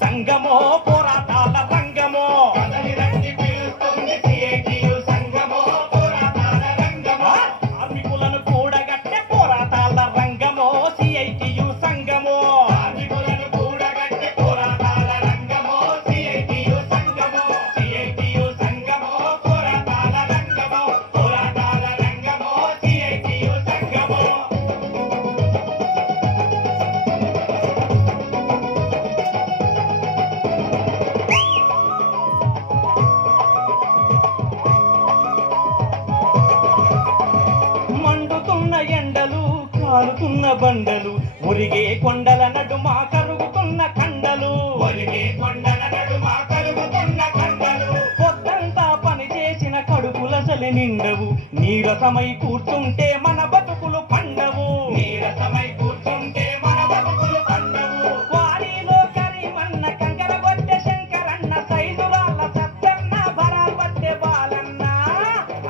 సంగమో పోరాటాల రంగమో కార్మికులను కూడగట్టే పోరాటాల రంగమో సిఐటియు సంగమో కాలుతున్న బండలు మురిగే కొండల నడుమ కరుగుతున్న కండలు పొద్దంతా పని చేసిన కడుపులసలి నిండవు నీరసమై కూర్చుంటే మన బతుకులు పండవు వారిలో కరీమన్న కంకర కొట్టే శంకరన్న సైదురాళ్ళ సత్తన్న బరాలు పట్టే బాలన్న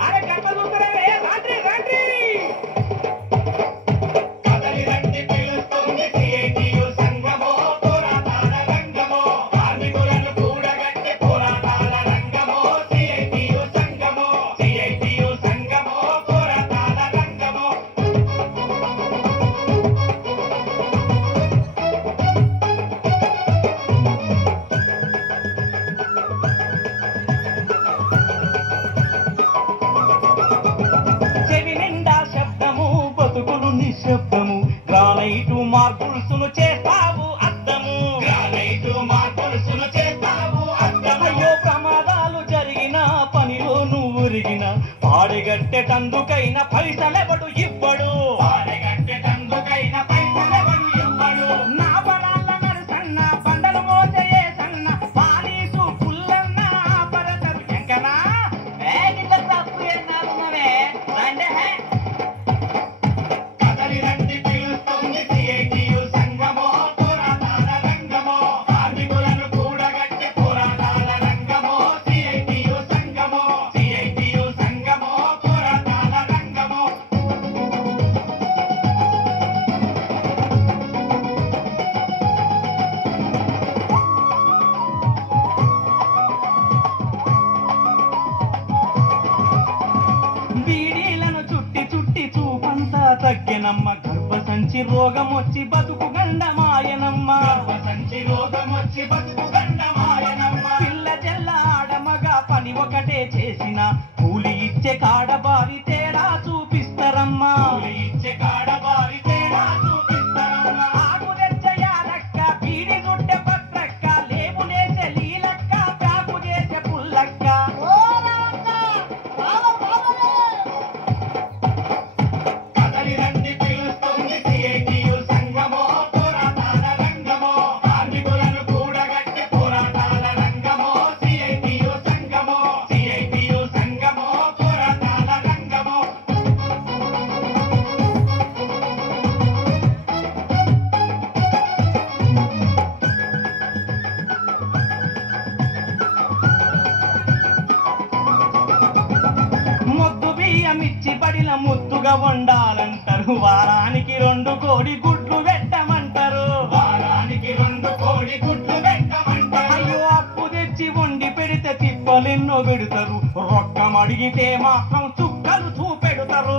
అరగంటలు తిరవే రాత్రి రాత్రి నిశ్శబ్దము గ్రానైటు మార్పుల్సును చేస్తావు అద్దము అయ్యో ప్రమాదాలు జరిగిన పనిలో నువ్వు ఉరిగిన పాడగట్టేటందుకైన పైసలెవడు ఇవ్వడు నా బలాల నరసన్న బండలు మోసే సన్న పాలీసు పుల్లన్న పరతరు ఎంకనా ఏగిల్ల తప్పు ఎన్నాలున్నవే రండే తగ్గనమ్మ గర్భసంచి రోగం వచ్చి బతుకు గండమాయనమ్మ పిల్ల చెల్ల ఆడమగా పని ఒకటే చేసిన కూలి ఇచ్చే కాడబారి తేడా చూపిస్తారమ్మా ఆకు తెచ్చయాలక్క పీడి చుట్టె పత్రక్క లేపులేసే లీలక్క ప్యాకు చేసే పుల్లక్క మిచ్చి పడిన ముద్దుగా వండాలంటారు వారానికి 2 కోడి గుడ్లు పెట్టమంటారు అయ్యో అప్పు తెచ్చి వండి పెడితే తిప్పలెన్నో పెడతారు రొక్కం అడిగితే మాత్రం చుక్కలు చూపెడతారు